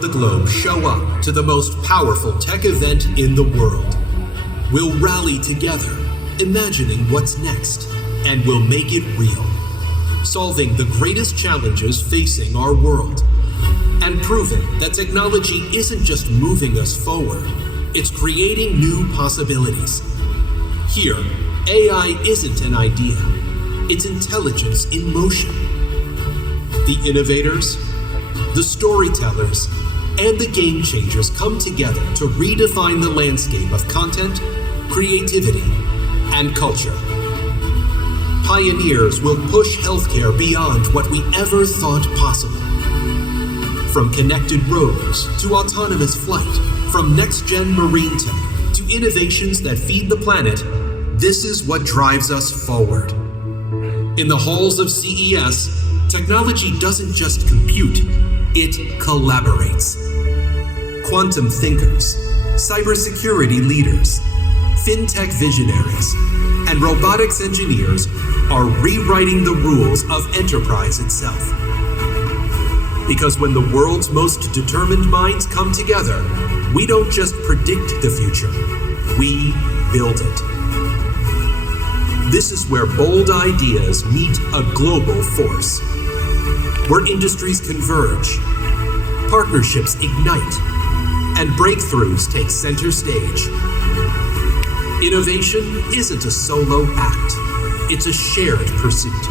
the globe show up to the most powerful tech event in the world. We'll rally together, imagining what's next, and we'll make it real, solving the greatest challenges facing our world, and proving that technology isn't just moving us forward, it's creating new possibilities. Here, AI isn't an idea, it's intelligence in motion. The innovators, the storytellers, and the game changers come together to redefine the landscape of content, creativity, and culture. Pioneers will push healthcare beyond what we ever thought possible. From connected roads to autonomous flight, from next-gen marine tech to innovations that feed the planet, this is what drives us forward. In the halls of CES, technology doesn't just compute, it collaborates. Quantum thinkers, cybersecurity leaders, fintech visionaries, and robotics engineers are rewriting the rules of enterprise itself. Because when the world's most determined minds come together, we don't just predict the future, we build it. This is where bold ideas meet a global force, where industries converge, partnerships ignite, and breakthroughs take center stage. Innovation isn't a solo act, it's a shared pursuit.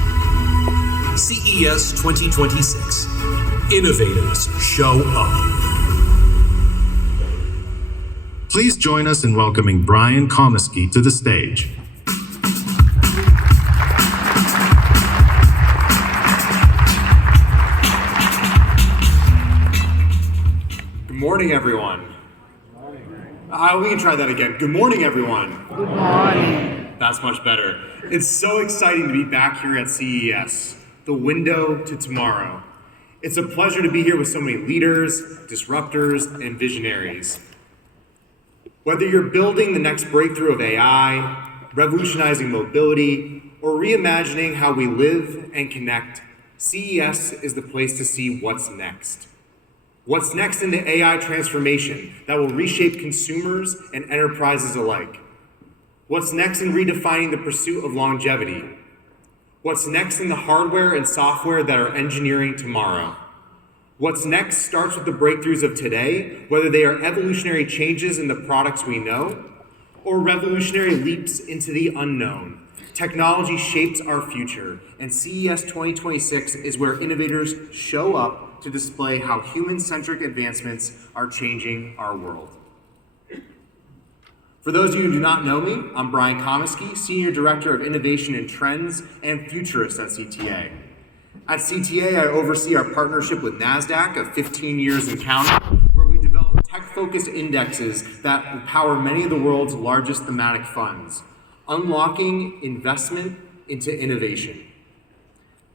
CES 2026. Innovators show up. Please join us in welcoming Brian Komisky to the stage. Good morning, everyone. We can try that again. Good morning, everyone. Good morning. That's much better. It's so exciting to be back here at CES, the window to tomorrow. It's a pleasure to be here with so many leaders, disruptors, and visionaries. Whether you're building the next breakthrough of AI, revolutionizing mobility, or reimagining how we live and connect, CES is the place to see what's next. What's next in the AI transformation that will reshape consumers and enterprises alike? What's next in redefining the pursuit of longevity? What's next in the hardware and software that are engineering tomorrow? What's next starts with the breakthroughs of today, whether they are evolutionary changes in the products we know, or revolutionary leaps into the unknown. Technology shapes our future, and CES 2026 is where innovators show up to display how human-centric advancements are changing our world. For those of you who do not know me, I'm Brian Komisky, Senior Director of Innovation and Trends and Futurist at CTA. At CTA, I oversee our partnership with NASDAQ of 15 years and counting, where we develop tech-focused indexes that empower many of the world's largest thematic funds, unlocking investment into innovation.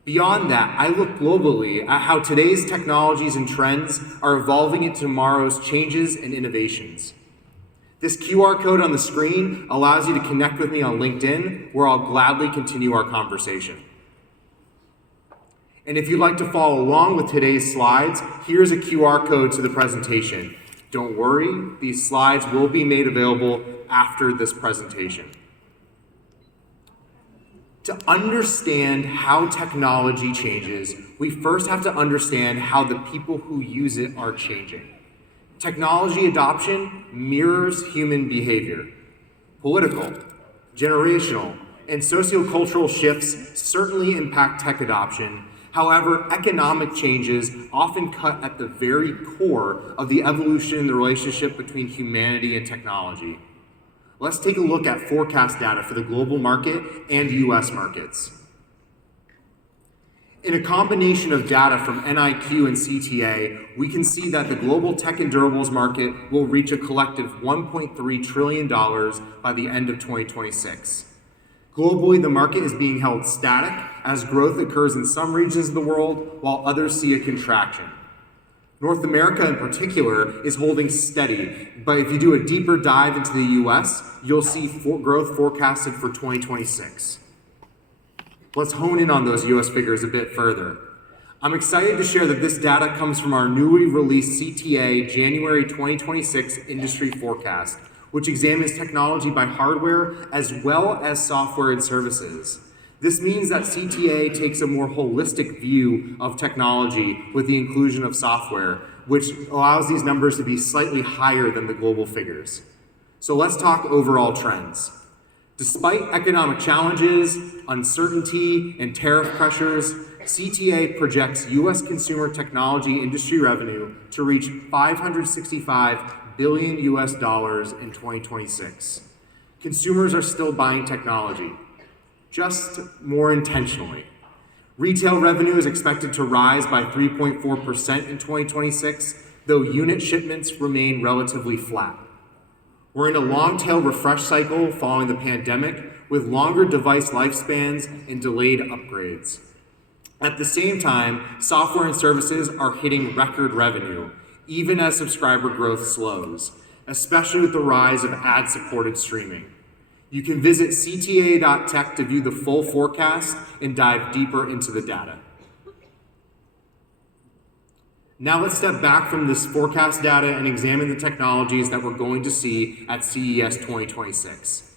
Beyond that, I look globally at how today's technologies and trends are evolving into tomorrow's changes and innovations. This QR code on the screen allows you to connect with me on LinkedIn, where I'll gladly continue our conversation. And if you'd like to follow along with today's slides, here's a QR code to the presentation. Don't worry, these slides will be made available after this presentation. To understand how technology changes, we first have to understand how the people who use it are changing. Technology adoption mirrors human behavior. Political, generational, and sociocultural shifts certainly impact tech adoption. However, economic changes often cut at the very core of the evolution in the relationship between humanity and technology. Let's take a look at forecast data for the global market and US markets. In a combination of data from NIQ and CTA, we can see that the global tech and durables market will reach a collective $1.3 trillion by the end of 2026. Globally, the market is being held static as growth occurs in some regions of the world while others see a contraction. North America in particular is holding steady, but if you do a deeper dive into the US, you'll see growth forecasted for 2026. Let's hone in on those US figures a bit further. I'm excited to share that this data comes from our newly released CTA January 2026 industry forecast, which examines technology by hardware as well as software and services. This means that CTA takes a more holistic view of technology with the inclusion of software, which allows these numbers to be slightly higher than the global figures. So let's talk overall trends. Despite economic challenges, uncertainty, and tariff pressures, CTA projects U.S. consumer technology industry revenue to reach $565 billion US dollars in 2026. Consumers are still buying technology, just more intentionally. Retail revenue is expected to rise by 3.4% in 2026, though unit shipments remain relatively flat. We're in a long-tail refresh cycle following the pandemic, with longer device lifespans and delayed upgrades. At the same time, software and services are hitting record revenue, even as subscriber growth slows, especially with the rise of ad-supported streaming. You can visit cta.tech to view the full forecast and dive deeper into the data. Now let's step back from this forecast data and examine the technologies that we're going to see at CES 2026.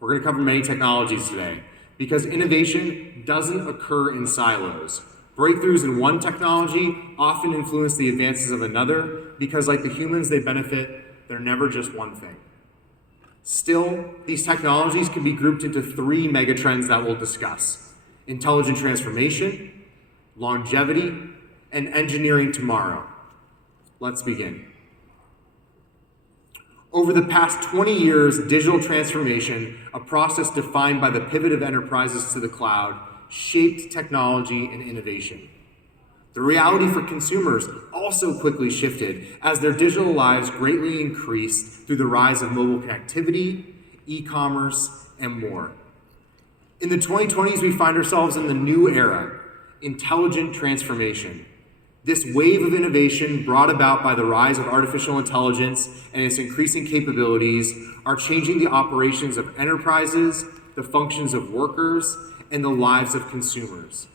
We're going to cover many technologies today because innovation doesn't occur in silos. Breakthroughs in one technology often influence the advances of another because, like the humans they benefit, they're never just one thing. Still, these technologies can be grouped into three megatrends that we'll discuss: intelligent transformation, longevity, and engineering tomorrow. Let's begin. Over the past 20 years, digital transformation, a process defined by the pivot of enterprises to the cloud, shaped technology and innovation. The reality for consumers also quickly shifted as their digital lives greatly increased through the rise of mobile connectivity, e-commerce, and more. In the 2020s, we find ourselves in the new era, intelligent transformation. This wave of innovation brought about by the rise of artificial intelligence and its increasing capabilities are changing the operations of enterprises, the functions of workers, and the lives of consumers.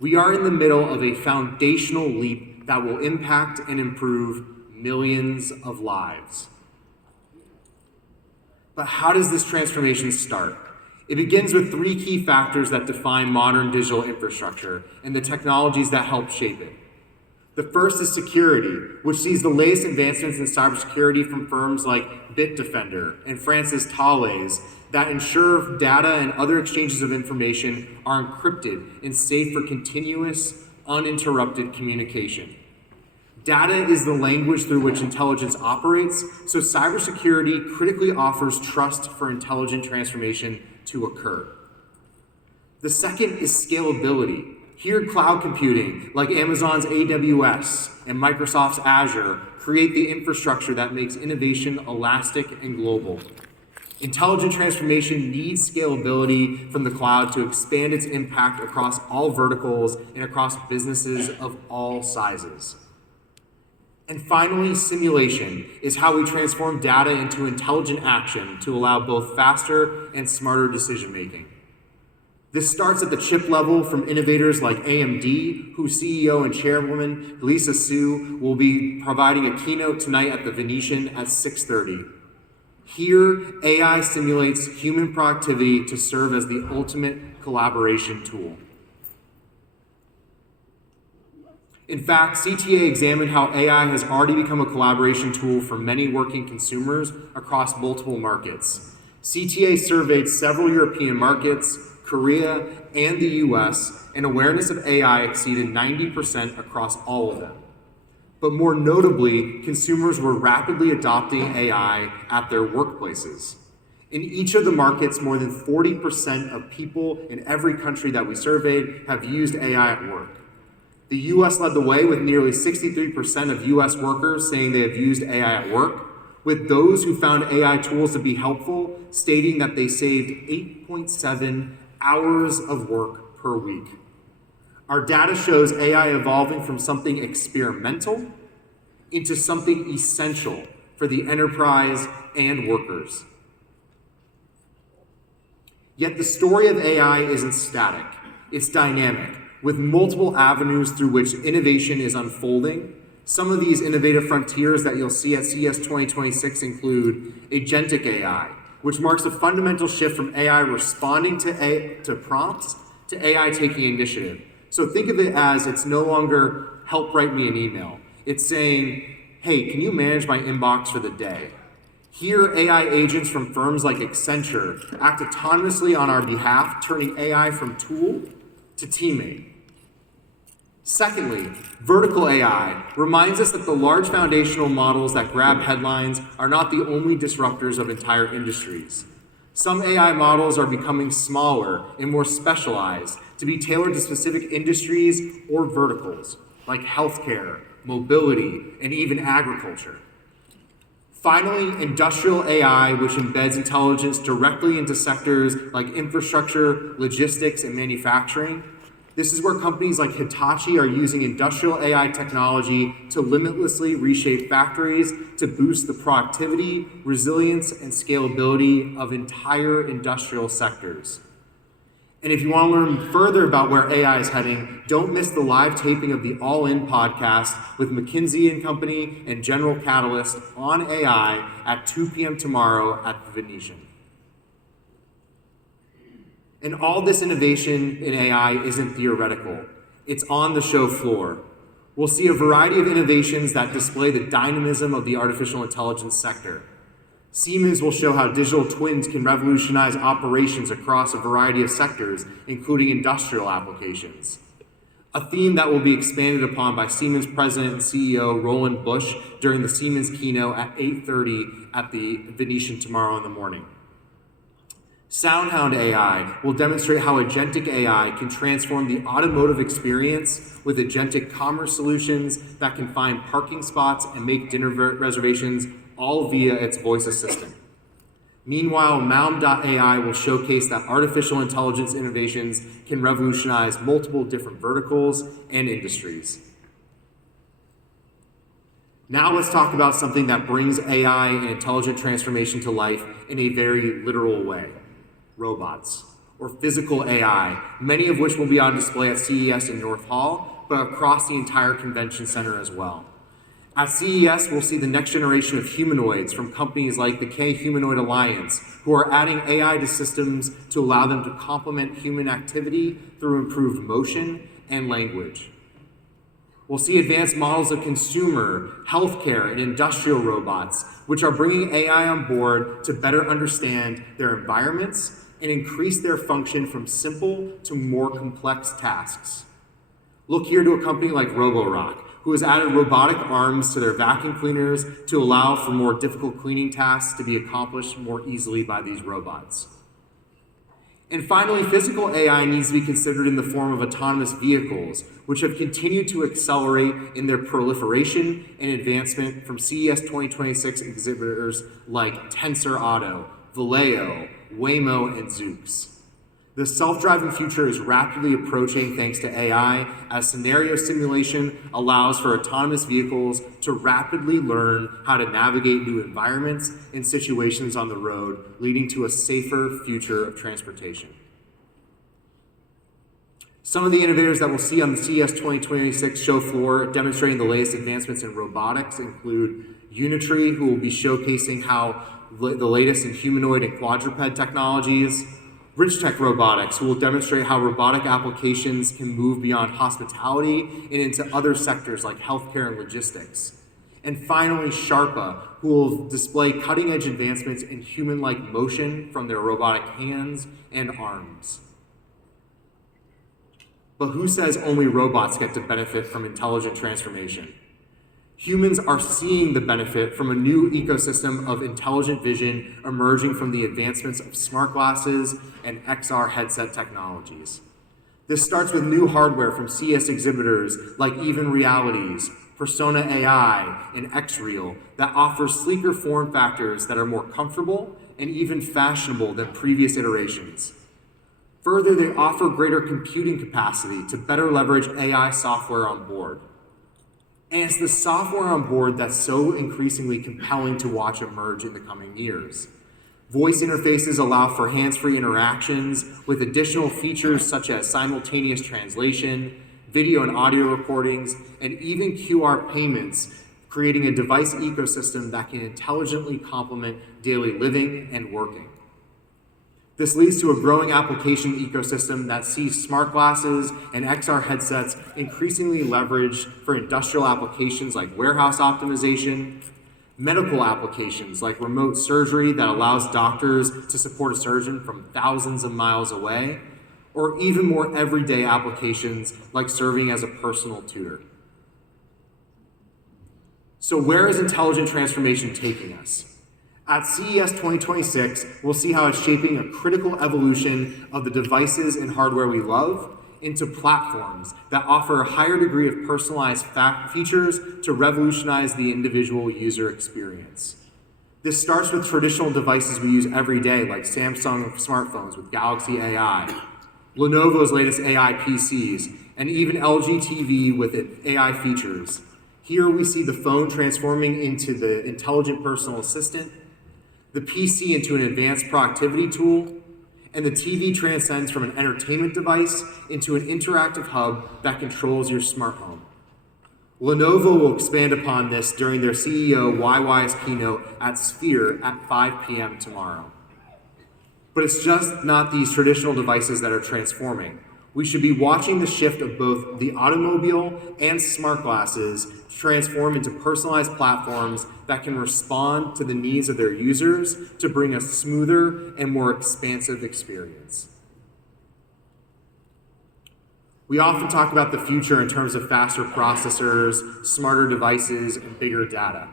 We are in the middle of a foundational leap that will impact and improve millions of lives. But how does this transformation start? It begins with three key factors that define modern digital infrastructure and the technologies that help shape it. The first is security, which sees the latest advancements in cybersecurity from firms like Bitdefender and France's Thales that ensure data and other exchanges of information are encrypted and safe for continuous, uninterrupted communication. Data is the language through which intelligence operates, so cybersecurity critically offers trust for intelligent transformation to occur. The second is scalability. Here, cloud computing, like Amazon's AWS and Microsoft's Azure, create the infrastructure that makes innovation elastic and global. Intelligent transformation needs scalability from the cloud to expand its impact across all verticals and across businesses of all sizes. And finally, simulation is how we transform data into intelligent action to allow both faster and smarter decision making. This starts at the chip level from innovators like AMD, whose CEO and chairwoman, Lisa Su, will be providing a keynote tonight at the Venetian at 6:30. Here, AI simulates human productivity to serve as the ultimate collaboration tool. In fact, CTA examined how AI has already become a collaboration tool for many working consumers across multiple markets. CTA surveyed several European markets, Korea, and the US, and awareness of AI exceeded 90% across all of them. But more notably, consumers were rapidly adopting AI at their workplaces. In each of the markets, more than 40% of people in every country that we surveyed have used AI at work. The US led the way with nearly 63% of US workers saying they have used AI at work, with those who found AI tools to be helpful stating that they saved 8.7 hours of work per week. Our data shows AI evolving from something experimental into something essential for the enterprise and workers. Yet the story of AI isn't static, it's dynamic. with multiple avenues through which innovation is unfolding. Some of these innovative frontiers that you'll see at CES 2026 include agentic AI, which marks a fundamental shift from AI responding to prompts to AI taking initiative. So think of it as it's no longer help write me an email. It's saying, hey, can you manage my inbox for the day? Here, AI agents from firms like Accenture act autonomously on our behalf, turning AI from tool to teammate. Secondly, vertical AI reminds us that the large foundational models that grab headlines are not the only disruptors of entire industries. Some AI models are becoming smaller and more specialized to be tailored to specific industries or verticals, like healthcare, mobility, and even agriculture. Finally, industrial AI, which embeds intelligence directly into sectors like infrastructure, logistics, and manufacturing. This is where companies like Hitachi are using industrial AI technology to limitlessly reshape factories to boost the productivity, resilience, and scalability of entire industrial sectors. And if you want to learn further about where AI is heading, don't miss the live taping of the All In podcast with McKinsey & Company and General Catalyst on AI at 2 p.m. tomorrow at the Venetian. And all this innovation in AI isn't theoretical. It's on the show floor. We'll see a variety of innovations that display the dynamism of the artificial intelligence sector. Siemens will show how digital twins can revolutionize operations across a variety of sectors, including industrial applications. A theme that will be expanded upon by Siemens President and CEO Roland Busch during the Siemens keynote at 8:30 at the Venetian tomorrow in the morning. SoundHound AI will demonstrate how agentic AI can transform the automotive experience with agentic commerce solutions that can find parking spots and make dinner reservations all via its voice assistant. Meanwhile, Malm.ai will showcase that artificial intelligence innovations can revolutionize multiple different verticals and industries. Now let's talk about something that brings AI and intelligent transformation to life in a very literal way. Robots, or physical AI, many of which will be on display at CES in North Hall, but across the entire convention center as well. At CES, we'll see the next generation of humanoids from companies like the K Humanoid Alliance, who are adding AI to systems to allow them to complement human activity through improved motion and language. We'll see advanced models of consumer, healthcare, and industrial robots, which are bringing AI on board to better understand their environments and increase their function from simple to more complex tasks. Look here to a company like Roborock, who has added robotic arms to their vacuum cleaners to allow for more difficult cleaning tasks to be accomplished more easily by these robots. And finally, physical AI needs to be considered in the form of autonomous vehicles, which have continued to accelerate in their proliferation and advancement from CES 2026 exhibitors like Tensor Auto, Valeo, Waymo, and Zoox. The self-driving future is rapidly approaching thanks to AI, as scenario simulation allows for autonomous vehicles to rapidly learn how to navigate new environments and situations on the road, leading to a safer future of transportation. Some of the innovators that we'll see on the CES 2026 show floor demonstrating the latest advancements in robotics include Unitree, who will be showcasing how the latest in humanoid and quadruped technologies, Ridgetech Robotics, who will demonstrate how robotic applications can move beyond hospitality and into other sectors like healthcare and logistics. And finally, Sharpa, who will display cutting-edge advancements in human-like motion from their robotic hands and arms. But who says only robots get to benefit from intelligent transformation? Humans are seeing the benefit from a new ecosystem of intelligent vision emerging from the advancements of smart glasses and XR headset technologies. This starts with new hardware from CS exhibitors like Even Realities, Persona AI, and XReal that offers sleeker form factors that are more comfortable and even fashionable than previous iterations. Further, they offer greater computing capacity to better leverage AI software on board. And it's the software on board that's so increasingly compelling to watch emerge in the coming years. Voice interfaces allow for hands-free interactions with additional features such as simultaneous translation, video and audio recordings, and even QR payments, creating a device ecosystem that can intelligently complement daily living and working. This leads to a growing application ecosystem that sees smart glasses and XR headsets increasingly leveraged for industrial applications like warehouse optimization, medical applications like remote surgery that allows doctors to support a surgeon from thousands of miles away, or even more everyday applications like serving as a personal tutor. So where is intelligent transformation taking us? At CES 2026, we'll see how it's shaping a critical evolution of the devices and hardware we love into platforms that offer a higher degree of personalized features to revolutionize the individual user experience. This starts with traditional devices we use every day, like Samsung smartphones with Galaxy AI, Lenovo's latest AI PCs, and even LG TV with its AI features. Here we see the phone transforming into the intelligent personal assistant, the PC into an advanced productivity tool, and the TV transcends from an entertainment device into an interactive hub that controls your smart home. Lenovo will expand upon this during their CEO YY's keynote at Sphere at 5 p.m. tomorrow. But it's just not these traditional devices that are transforming. We should be watching the shift of both the automobile and smart glasses transform into personalized platforms that can respond to the needs of their users to bring a smoother and more expansive experience. We often talk about the future in terms of faster processors, smarter devices, and bigger data.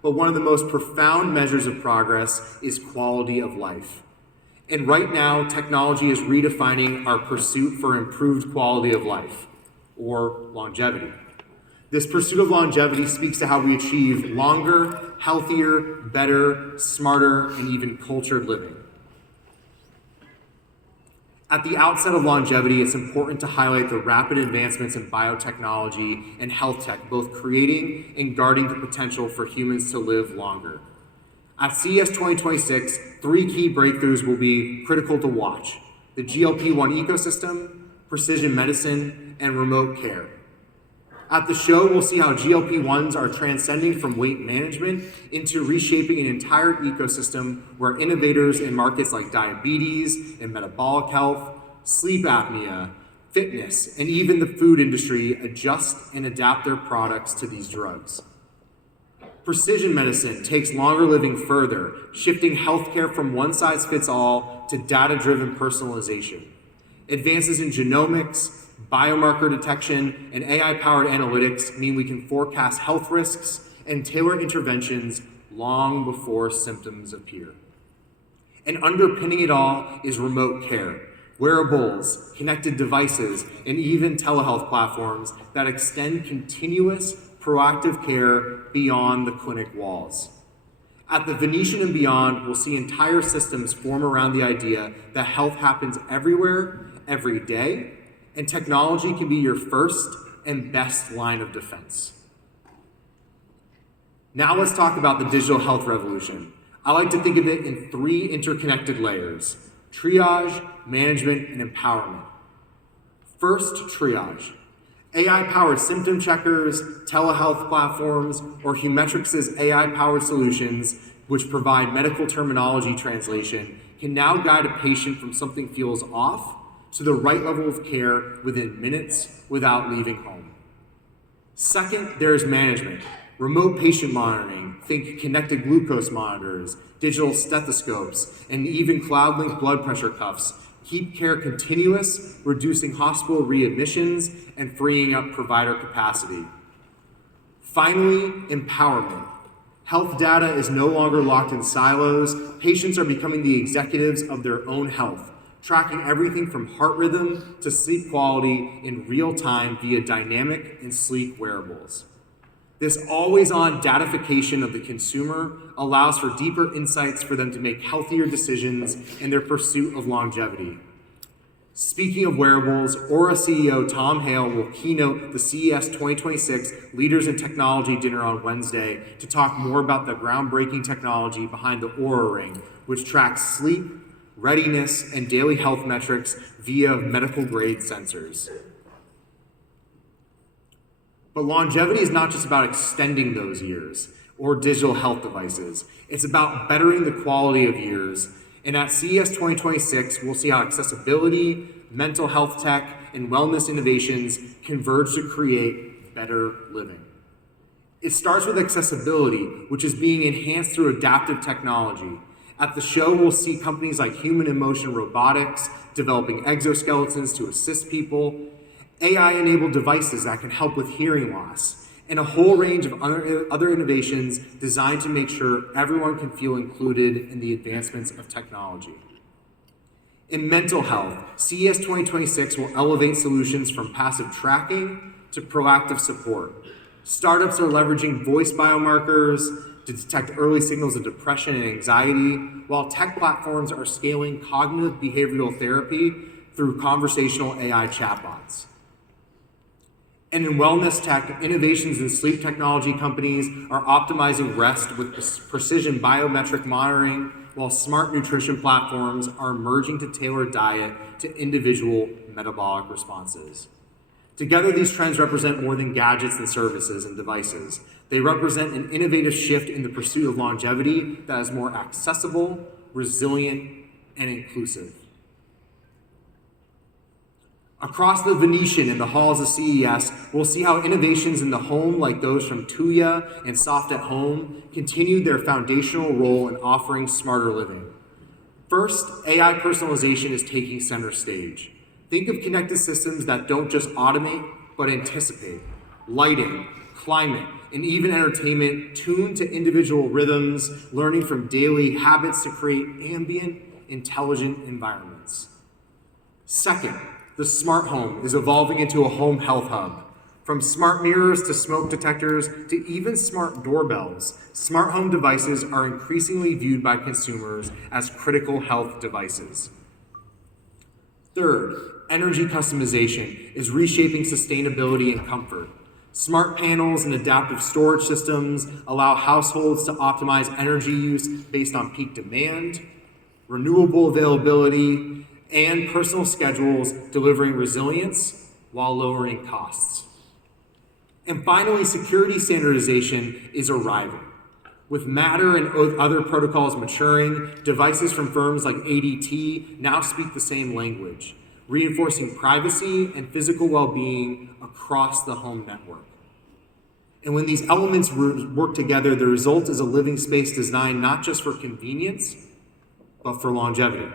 But one of the most profound measures of progress is quality of life. And right now, technology is redefining our pursuit for improved quality of life, or longevity. This pursuit of longevity speaks to how we achieve longer, healthier, better, smarter, and even cultured living. At the outset of longevity, it's important to highlight the rapid advancements in biotechnology and health tech, both creating and guarding the potential for humans to live longer. At CES 2026, 3 key breakthroughs will be critical to watch: the GLP-1 ecosystem, precision medicine, and remote care. At the show, we'll see how GLP-1s are transcending from weight management into reshaping an entire ecosystem where innovators in markets like diabetes and metabolic health, sleep apnea, fitness, and even the food industry adjust and adapt their products to these drugs. Precision medicine takes longer living further, shifting healthcare from one-size-fits-all to data-driven personalization. Advances in genomics, biomarker detection, and AI-powered analytics mean we can forecast health risks and tailor interventions long before symptoms appear. And underpinning it all is remote care, wearables, connected devices, and even telehealth platforms that extend continuous, proactive care beyond the clinic walls. At the Venetian and beyond, we'll see entire systems form around the idea that health happens everywhere, every day, and technology can be your first and best line of defense. Now let's talk about the digital health revolution. I like to think of it in 3 interconnected layers: triage, management, and empowerment. First, triage. AI-powered symptom checkers, telehealth platforms, or Humetrix's AI-powered solutions, which provide medical terminology translation, can now guide a patient from something feels off to the right level of care within minutes without leaving home. Second, there is management. Remote patient monitoring, think connected glucose monitors, digital stethoscopes, and even cloud-linked blood pressure cuffs keep care continuous, reducing hospital readmissions and freeing up provider capacity. Finally, empowerment. Health data is no longer locked in silos. Patients are becoming the executives of their own health, tracking everything from heart rhythm to sleep quality in real time via dynamic and sleek wearables. This always-on datification of the consumer allows for deeper insights for them to make healthier decisions in their pursuit of longevity. Speaking of wearables, Aura CEO Tom Hale will keynote the CES 2026 Leaders in Technology dinner on Wednesday to talk more about the groundbreaking technology behind the Aura Ring, which tracks sleep, readiness, and daily health metrics via medical-grade sensors. But longevity is not just about extending those years or digital health devices. It's about bettering the quality of years. And at CES 2026, we'll see how accessibility, mental health tech, and wellness innovations converge to create better living. It starts with accessibility, which is being enhanced through adaptive technology. At the show, we'll see companies like Human in Motion Robotics developing exoskeletons to assist people, AI-enabled devices that can help with hearing loss, and a whole range of other innovations designed to make sure everyone can feel included in the advancements of technology. In mental health, CES 2026 will elevate solutions from passive tracking to proactive support. Startups are leveraging voice biomarkers to detect early signals of depression and anxiety, while tech platforms are scaling cognitive behavioral therapy through conversational AI chatbots. And in wellness tech, innovations in sleep technology companies are optimizing rest with precision biometric monitoring, while smart nutrition platforms are emerging to tailor diet to individual metabolic responses. Together, these trends represent more than gadgets and services and devices. They represent an innovative shift in the pursuit of longevity that is more accessible, resilient, and inclusive. Across the Venetian and the halls of CES, we'll see how innovations in the home, like those from Tuya and Soft at Home, continue their foundational role in offering smarter living. First, AI personalization is taking center stage. Think of connected systems that don't just automate, but anticipate. Lighting, climate, and even entertainment tuned to individual rhythms, learning from daily habits to create ambient, intelligent environments. Second, the smart home is evolving into a home health hub. From smart mirrors to smoke detectors to even smart doorbells, smart home devices are increasingly viewed by consumers as critical health devices. Third, energy customization is reshaping sustainability and comfort. Smart panels and adaptive storage systems allow households to optimize energy use based on peak demand, renewable availability, and personal schedules, delivering resilience while lowering costs. And finally, security standardization is arriving. With Matter and other protocols maturing, devices from firms like ADT now speak the same language, reinforcing privacy and physical well-being across the home network. And when these elements work together, the result is a living space designed not just for convenience, but for longevity.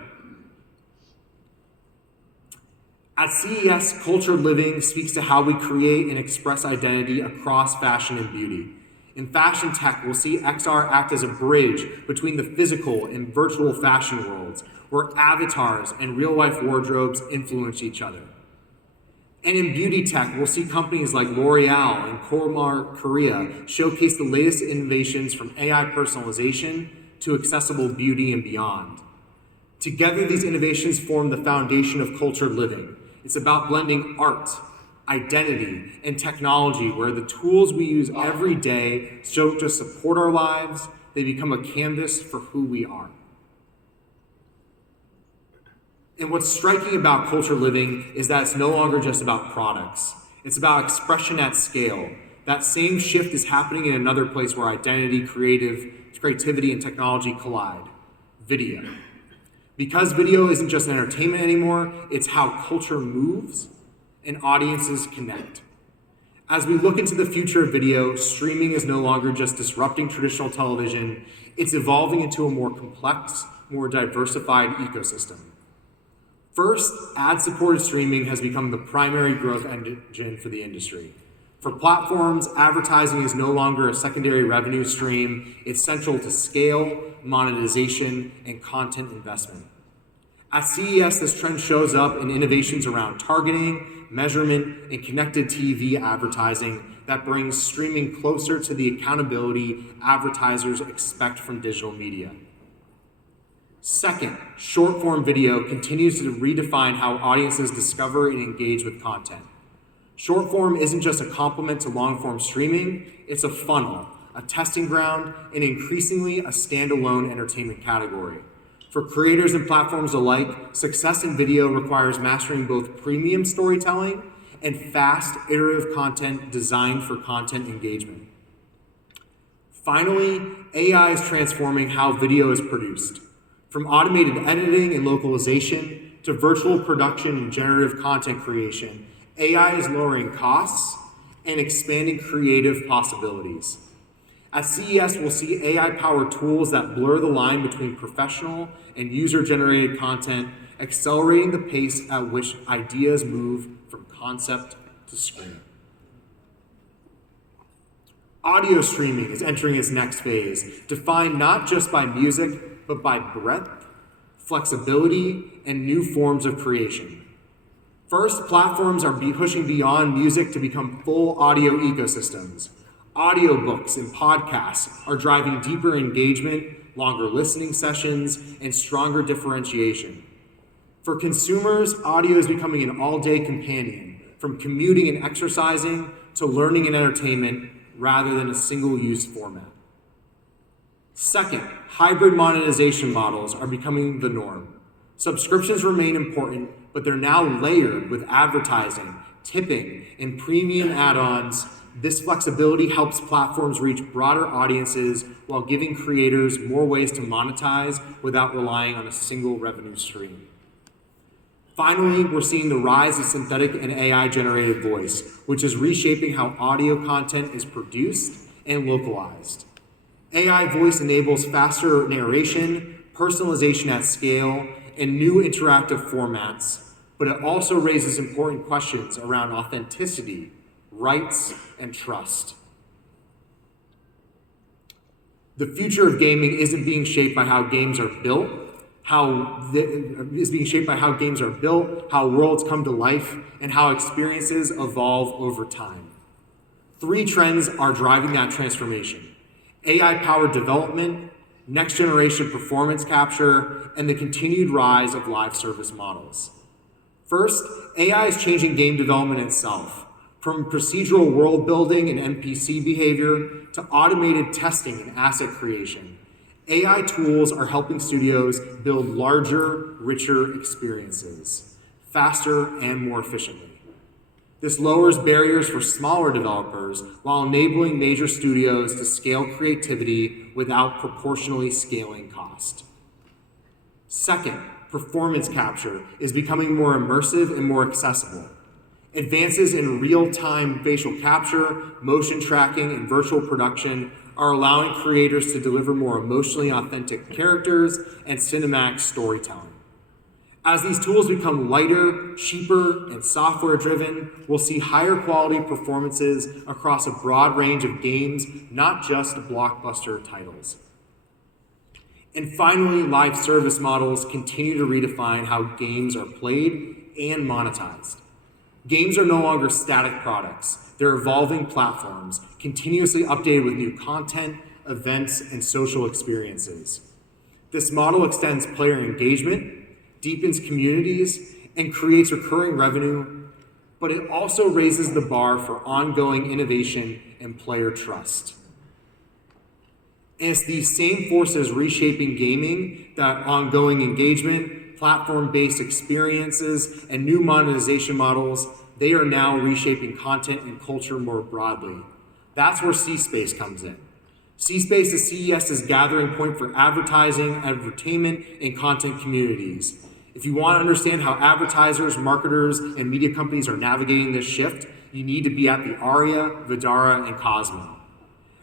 At CES, cultured living speaks to how we create and express identity across fashion and beauty. In fashion tech, we'll see XR act as a bridge between the physical and virtual fashion worlds, where avatars and real-life wardrobes influence each other. And in beauty tech, we'll see companies like L'Oreal and Kormar Korea showcase the latest innovations from AI personalization to accessible beauty and beyond. Together, these innovations form the foundation of cultured living. It's about blending art, identity, and technology, where the tools we use every day don't just support our lives, they become a canvas for who we are. And what's striking about culture living is that it's no longer just about products. It's about expression at scale. That same shift is happening in another place where identity, creativity, and technology collide: video. Because video isn't just entertainment anymore, it's how culture moves and audiences connect. As we look into the future of video, streaming is no longer just disrupting traditional television, it's evolving into a more complex, more diversified ecosystem. First, ad-supported streaming has become the primary growth engine for the industry. For platforms, advertising is no longer a secondary revenue stream. It's central to scale, monetization, and content investment. At CES, this trend shows up in innovations around targeting, measurement, and connected TV advertising that brings streaming closer to the accountability advertisers expect from digital media. Second, short-form video continues to redefine how audiences discover and engage with content. Short-form isn't just a complement to long-form streaming, it's a funnel, a testing ground, and increasingly a standalone entertainment category. For creators and platforms alike, success in video requires mastering both premium storytelling and fast, iterative content designed for content engagement. Finally, AI is transforming how video is produced. From automated editing and localization to virtual production and generative content creation, AI is lowering costs and expanding creative possibilities. At CES, we'll see AI-powered tools that blur the line between professional and user-generated content, accelerating the pace at which ideas move from concept to screen. Audio streaming is entering its next phase, defined not just by music, but by breadth, flexibility, and new forms of creation. First, platforms are pushing beyond music to become full audio ecosystems. Audiobooks and podcasts are driving deeper engagement, longer listening sessions, and stronger differentiation. For consumers, audio is becoming an all-day companion, from commuting and exercising to learning and entertainment, rather than a single-use format. Second, hybrid monetization models are becoming the norm. Subscriptions remain important, but they're now layered with advertising, tipping, and premium add-ons. This flexibility helps platforms reach broader audiences while giving creators more ways to monetize without relying on a single revenue stream. Finally, we're seeing the rise of synthetic and AI-generated voice, which is reshaping how audio content is produced and localized. AI voice enables faster narration, personalization at scale, and new interactive formats, but it also raises important questions around authenticity, rights, and trust. The future of gaming isn't being shaped by how games are built, how worlds come to life, and how experiences evolve over time. Three trends are driving that transformation: AI-powered development, next-generation performance capture, and the continued rise of live service models. First, AI is changing game development itself, from procedural world building and NPC behavior to automated testing and asset creation. AI tools are helping studios build larger, richer experiences, faster and more efficiently. This lowers barriers for smaller developers while enabling major studios to scale creativity without proportionally scaling cost. Second, performance capture is becoming more immersive and more accessible. Advances in real-time facial capture, motion tracking, and virtual production are allowing creators to deliver more emotionally authentic characters and cinematic storytelling. As these tools become lighter, cheaper, and software-driven, we'll see higher quality performances across a broad range of games, not just blockbuster titles. And finally, live service models continue to redefine how games are played and monetized. Games are no longer static products. They're evolving platforms, continuously updated with new content, events, and social experiences. This model extends player engagement, deepens communities, and creates recurring revenue, but it also raises the bar for ongoing innovation and player trust. And it's these same forces reshaping gaming, that ongoing engagement, platform-based experiences, and new monetization models. They are now reshaping content and culture more broadly. That's where C-Space comes in. C-Space is CES's gathering point for advertising, entertainment, and content communities. If you want to understand how advertisers, marketers, and media companies are navigating this shift, you need to be at the Aria, Vidara, and Cosmo.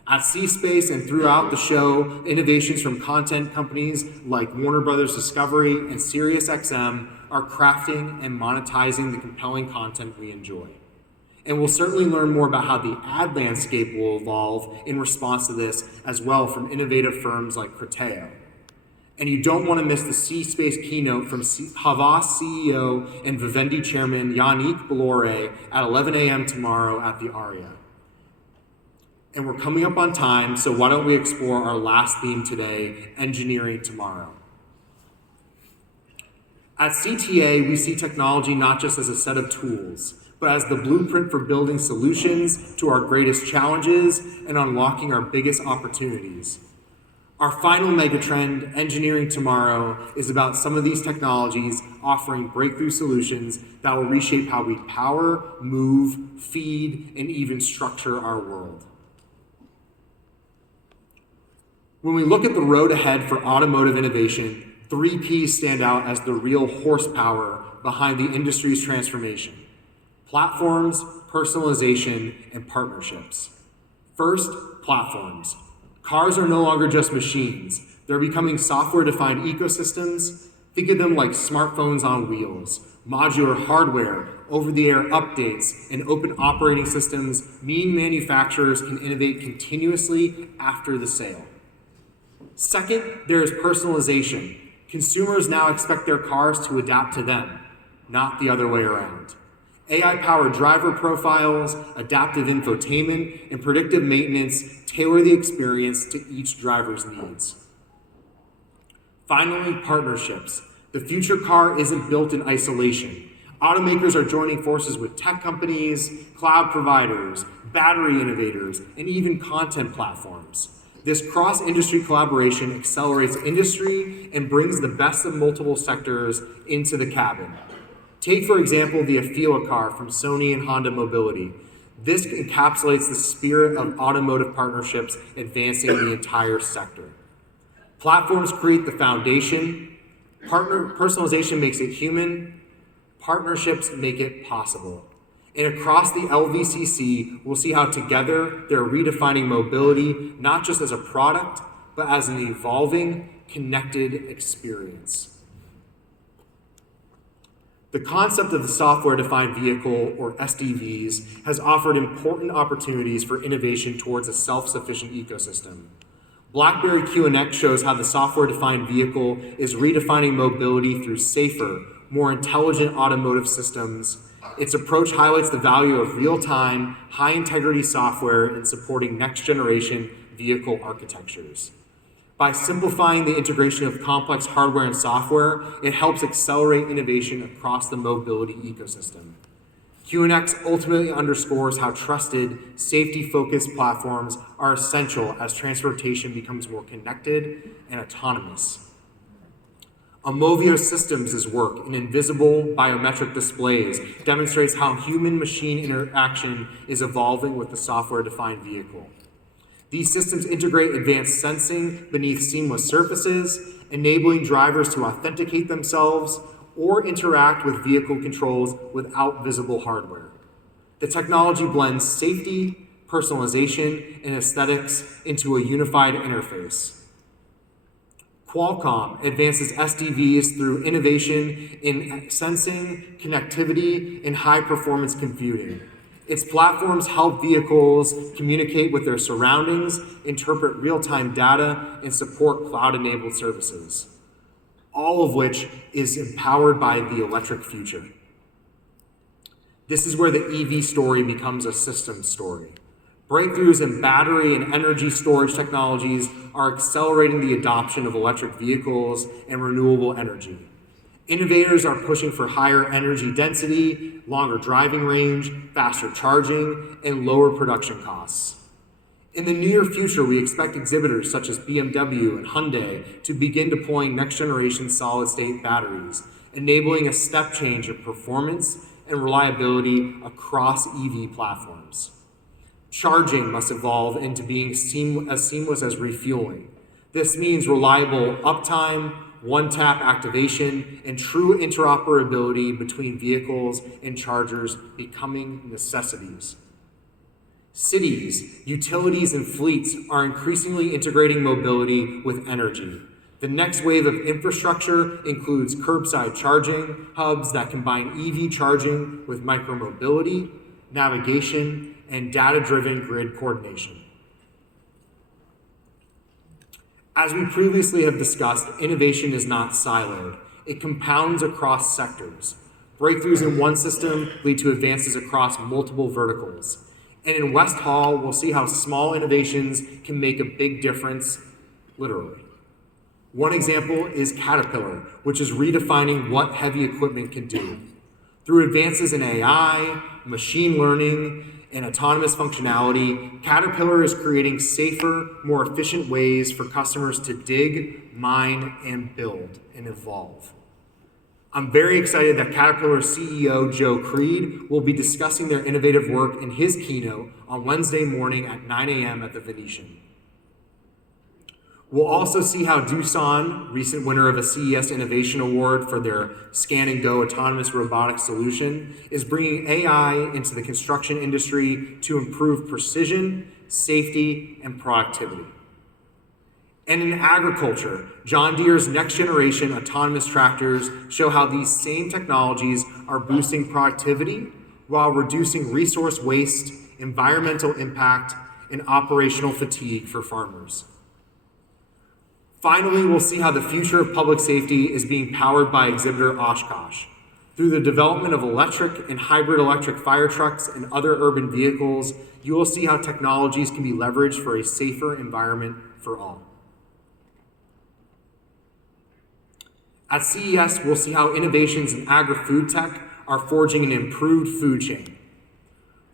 At C-Space and throughout the show, innovations from content companies like Warner Brothers Discovery and SiriusXM are crafting and monetizing the compelling content we enjoy. And we'll certainly learn more about how the ad landscape will evolve in response to this as well from innovative firms like Criteo. And you don't want to miss the C-Space keynote from Havas CEO and Vivendi chairman Yannick Bolloré at 11 a.m. tomorrow at the Aria. And we're coming up on time, so why don't we explore our last theme today, engineering tomorrow. At CTA, we see technology not just as a set of tools, but as the blueprint for building solutions to our greatest challenges and unlocking our biggest opportunities. Our final megatrend, Engineering Tomorrow, is about some of these technologies offering breakthrough solutions that will reshape how we power, move, feed, and even structure our world. When we look at the road ahead for automotive innovation, 3 Ps stand out as the real horsepower behind the industry's transformation: platforms, personalization, and partnerships. First, platforms. Cars are no longer just machines. They're becoming software-defined ecosystems. Think of them like smartphones on wheels. Modular hardware, over-the-air updates, and open operating systems mean manufacturers can innovate continuously after the sale. Second, there is personalization. Consumers now expect their cars to adapt to them, not the other way around. AI-powered driver profiles, adaptive infotainment, and predictive maintenance tailor the experience to each driver's needs. Finally, partnerships. The future car isn't built in isolation. Automakers are joining forces with tech companies, cloud providers, battery innovators, and even content platforms. This cross-industry collaboration accelerates industry and brings the best of multiple sectors into the cabin. Take, for example, the Afeela car from Sony and Honda Mobility. This encapsulates the spirit of automotive partnerships advancing the entire sector. Platforms create the foundation. Personalization makes it human. Partnerships make it possible. And across the LVCC, we'll see how together they're redefining mobility, not just as a product, but as an evolving, connected experience. The concept of the software-defined vehicle, or SDVs, has offered important opportunities for innovation towards a self-sufficient ecosystem. BlackBerry QNX shows how the software-defined vehicle is redefining mobility through safer, more intelligent automotive systems. Its approach highlights the value of real-time, high-integrity software in supporting next-generation vehicle architectures. By simplifying the integration of complex hardware and software, it helps accelerate innovation across the mobility ecosystem. QNX ultimately underscores how trusted, safety-focused platforms are essential as transportation becomes more connected and autonomous. Amovio Systems' work in invisible biometric displays demonstrates how human-machine interaction is evolving with the software-defined vehicle. These systems integrate advanced sensing beneath seamless surfaces, enabling drivers to authenticate themselves or interact with vehicle controls without visible hardware. The technology blends safety, personalization, and aesthetics into a unified interface. Qualcomm advances SDVs through innovation in sensing, connectivity, and high-performance computing. Its platforms help vehicles communicate with their surroundings, interpret real-time data, and support cloud-enabled services, all of which is empowered by the electric future. This is where the EV story becomes a systems story. Breakthroughs in battery and energy storage technologies are accelerating the adoption of electric vehicles and renewable energy. Innovators are pushing for higher energy density, longer driving range, faster charging, and lower production costs. In the near future, we expect exhibitors such as BMW and Hyundai to begin deploying next-generation solid-state batteries, enabling a step change of performance and reliability across EV platforms. Charging must evolve into being as seamless as refueling. This means reliable uptime, one-tap activation, and true interoperability between vehicles and chargers becoming necessities. Cities, utilities, and fleets are increasingly integrating mobility with energy. The next wave of infrastructure includes curbside charging hubs that combine EV charging with micromobility, navigation, and data-driven grid coordination. As we previously have discussed, innovation is not siloed. It compounds across sectors. Breakthroughs in one system lead to advances across multiple verticals. And in West Hall, we'll see how small innovations can make a big difference, literally. One example is Caterpillar, which is redefining what heavy equipment can do. Through advances in AI, machine learning, and autonomous functionality, Caterpillar is creating safer, more efficient ways for customers to dig, mine, and build and evolve. I'm very excited that Caterpillar CEO Joe Creed will be discussing their innovative work in his keynote on Wednesday morning at 9 a.m. at the Venetian. We'll also see how Doosan, recent winner of a CES Innovation Award for their Scan and Go autonomous robotic solution, is bringing AI into the construction industry to improve precision, safety, and productivity. And in agriculture, John Deere's next generation autonomous tractors show how these same technologies are boosting productivity while reducing resource waste, environmental impact, and operational fatigue for farmers. Finally, we'll see how the future of public safety is being powered by exhibitor Oshkosh. Through the development of electric and hybrid electric fire trucks and other urban vehicles, you will see how technologies can be leveraged for a safer environment for all. At CES, we'll see how innovations in agri-food tech are forging an improved food chain.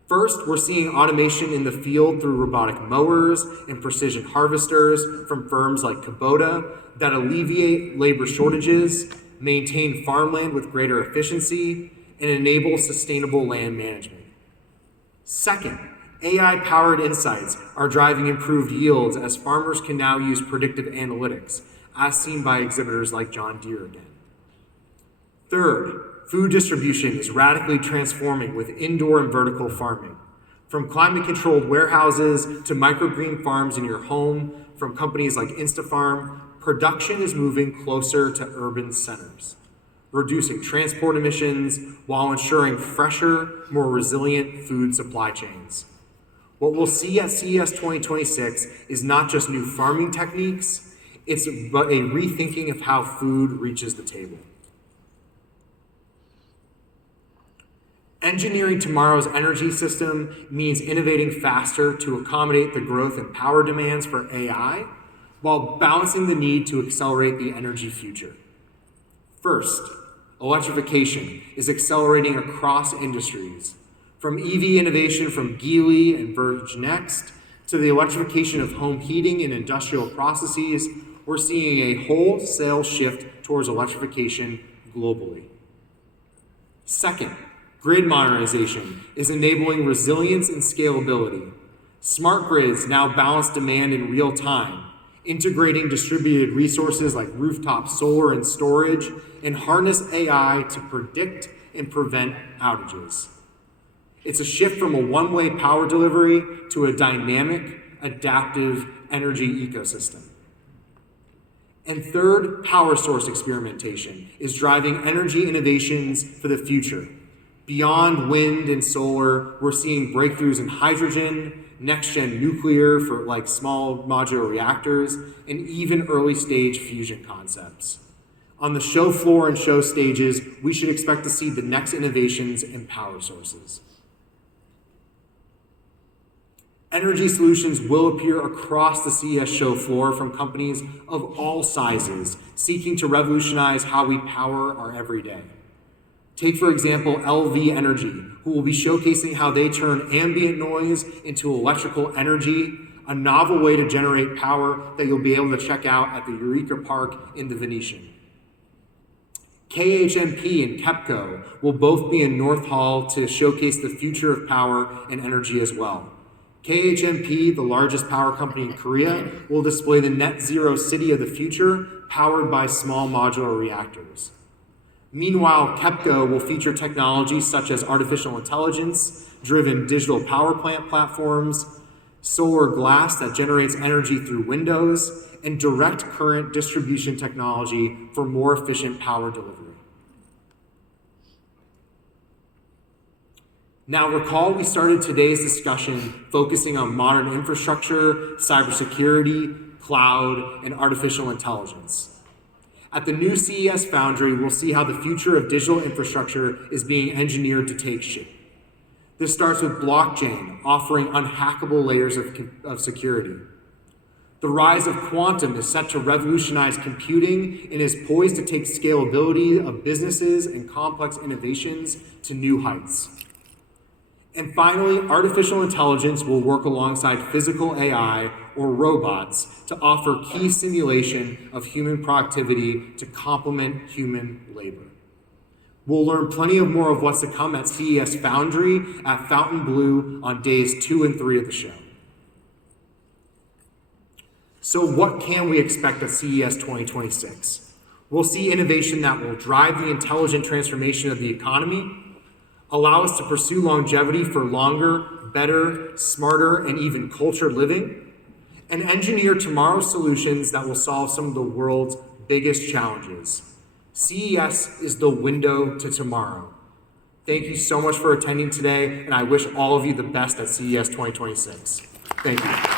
First, we're seeing automation in the field through robotic mowers and precision harvesters from firms like Kubota that alleviate labor shortages, maintain farmland with greater efficiency, and enable sustainable land management. Second, AI-powered insights are driving improved yields as farmers can now use predictive analytics, as seen by exhibitors like John Deere again. Third, food distribution is radically transforming with indoor and vertical farming. From climate-controlled warehouses to microgreen farms in your home, from companies like InstaFarm, production is moving closer to urban centers, reducing transport emissions while ensuring fresher, more resilient food supply chains. What we'll see at CES 2026 is not just new farming techniques, but a rethinking of how food reaches the table. Engineering tomorrow's energy system means innovating faster to accommodate the growth in power demands for AI, while balancing the need to accelerate the energy future. First, electrification is accelerating across industries. From EV innovation from Geely and Verge Next to the electrification of home heating and industrial processes, we're seeing a wholesale shift towards electrification globally. Second, grid modernization is enabling resilience and scalability. Smart grids now balance demand in real time, integrating distributed resources like rooftop solar and storage, and harness AI to predict and prevent outages. It's a shift from a one-way power delivery to a dynamic, adaptive energy ecosystem. And third, power source experimentation is driving energy innovations for the future. Beyond wind and solar, we're seeing breakthroughs in hydrogen, next-gen nuclear for like small modular reactors, and even early-stage fusion concepts. On the show floor and show stages, we should expect to see the next innovations in power sources. Energy solutions will appear across the CES show floor from companies of all sizes, seeking to revolutionize how we power our everyday. Take, for example, LV Energy, who will be showcasing how they turn ambient noise into electrical energy, a novel way to generate power that you'll be able to check out at the Eureka Park in the Venetian. KHNP and KEPCO will both be in North Hall to showcase the future of power and energy as well. KHNP, the largest power company in Korea, will display the net zero city of the future powered by small modular reactors. Meanwhile, KEPCO will feature technologies such as artificial intelligence-driven digital power plant platforms, solar glass that generates energy through windows, and direct current distribution technology for more efficient power delivery. Now recall we started today's discussion focusing on modern infrastructure, cybersecurity, cloud, and artificial intelligence. At the new CES Foundry, we'll see how the future of digital infrastructure is being engineered to take shape. This starts with blockchain, offering unhackable layers of security. The The rise of quantum is set to revolutionize computing and is poised to take scalability of businesses and complex innovations to new heights. And finally, artificial intelligence will work alongside physical AI or robots to offer key simulation of human productivity to complement human labor. We'll learn plenty of more of what's to come at CES Foundry at Fontainebleau on days 2 and 3 of the show. So what can we expect at CES 2026? We'll see innovation that will drive the intelligent transformation of the economy, allow us to pursue longevity for longer, better, smarter, and even cultured living, and engineer tomorrow's solutions that will solve some of the world's biggest challenges. CES is the window to tomorrow. Thank you so much for attending today, and I wish all of you the best at CES 2026. Thank you.